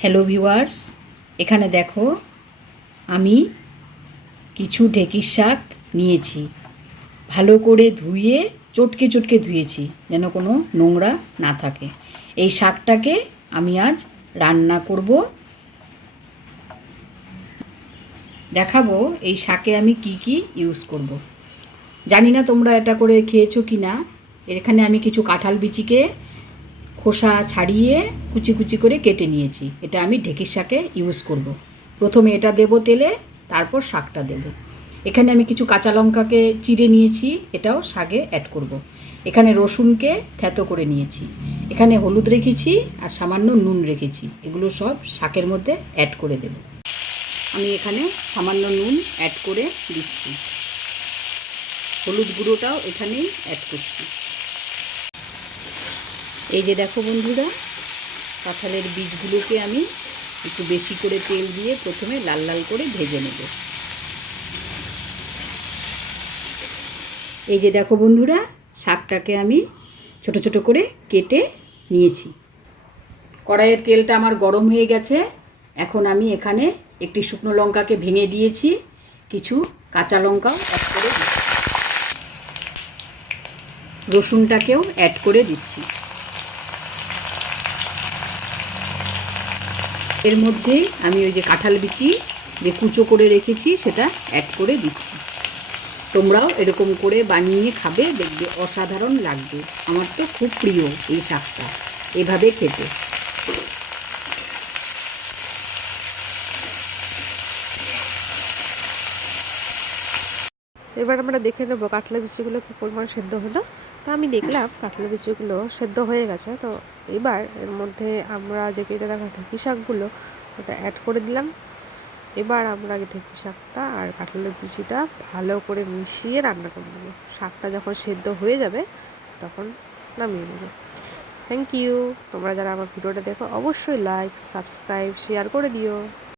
Hello viewers, এখানে দেখো আমি কিছু ঢেঁকির শাক নিয়েছি। ভালো করে ধুয়ে চটকে চটকে ধুয়েছি যেন কোনো নোংরা না থাকে। এই শাকটাকে আমি আজ রান্না করব। দেখাবো এই শাকে আমি কি কি ইউজ করব। জানি না তোমরা এটা করে খেয়েছো কি না। এখানে আমি কিছু কাঁঠাল বিচিকে খোসা ছাড়িয়ে কুচি কুচি করে কেটে নিয়েছি। এটা আমি ঢেঁকির শাকে ইউজ করব। প্রথমে এটা দেব তেলে, তারপর শাকটা দেব। এখানে আমি কিছু কাঁচা লঙ্কাকে চিড়ে নিয়েছি, এটাও শাকে অ্যাড করব। এখানে রসুনকে থ্যাতো করে নিয়েছি। এখানে হলুদ রেখেছি আর সামান্য নুন রেখেছি। এগুলো সব শাকের মধ্যে অ্যাড করে দেব। আমি এখানে সামান্য নুন অ্যাড করে দিচ্ছি। হলুদ গুঁড়োটাও এখানেই অ্যাড করছি। এই যে দেখো বন্ধুরা, কাঁঠালের বীজগুলোকে আমি একটু বেশি করে তেল দিয়ে প্রথমে লাল লাল করে ভেজে নেব। এই যে দেখো বন্ধুরা, শাকটাকে আমি ছোট ছোট করে কেটে নিয়েছি। কড়াইয়ের তেলটা আমার গরম হয়ে গেছে। এখন আমি এখানে একটি শুকনো লঙ্কাকে ভেঙে দিয়েছি, কিছু কাঁচা লঙ্কাও অ্যাড করে দিচ্ছি, রসুনটাকেও অ্যাড করে দিচ্ছি। এর মধ্যে আমি ওই যে কাঁঠাল বিচি যে কুচো করে রেখেছি সেটা অ্যাড করে দিচ্ছি। তোমরাও এরকম করে বানিয়ে খাবে, দেখবে অসাধারণ লাগবে। আমার তো খুব প্রিয় এই শাকটা এভাবে খেতে। এবার আমরা দেখে নেবো কাঁঠালের বিচিগুলো কী পরিমাণ সেদ্ধ হলো। তো আমি দেখলাম কাঁঠালের বিচিগুলো সেদ্ধ হয়ে গেছে। তো এবার এর মধ্যে আমরা যে কেটে রাখা ঢেঁকি শাকগুলো ওটা অ্যাড করে দিলাম। এবার আমরা ঢেঁকি শাকটা আর কাঁঠালের বিচিটা ভালো করে মিশিয়ে রান্না করে নেবো। শাকটা যখন সেদ্ধ হয়ে যাবে তখন নামিয়ে নেবো। Thank you. তোমরা যারা আমার ভিডিওটা দেখো অবশ্যই লাইক, সাবস্ক্রাইব, শেয়ার করে দিও।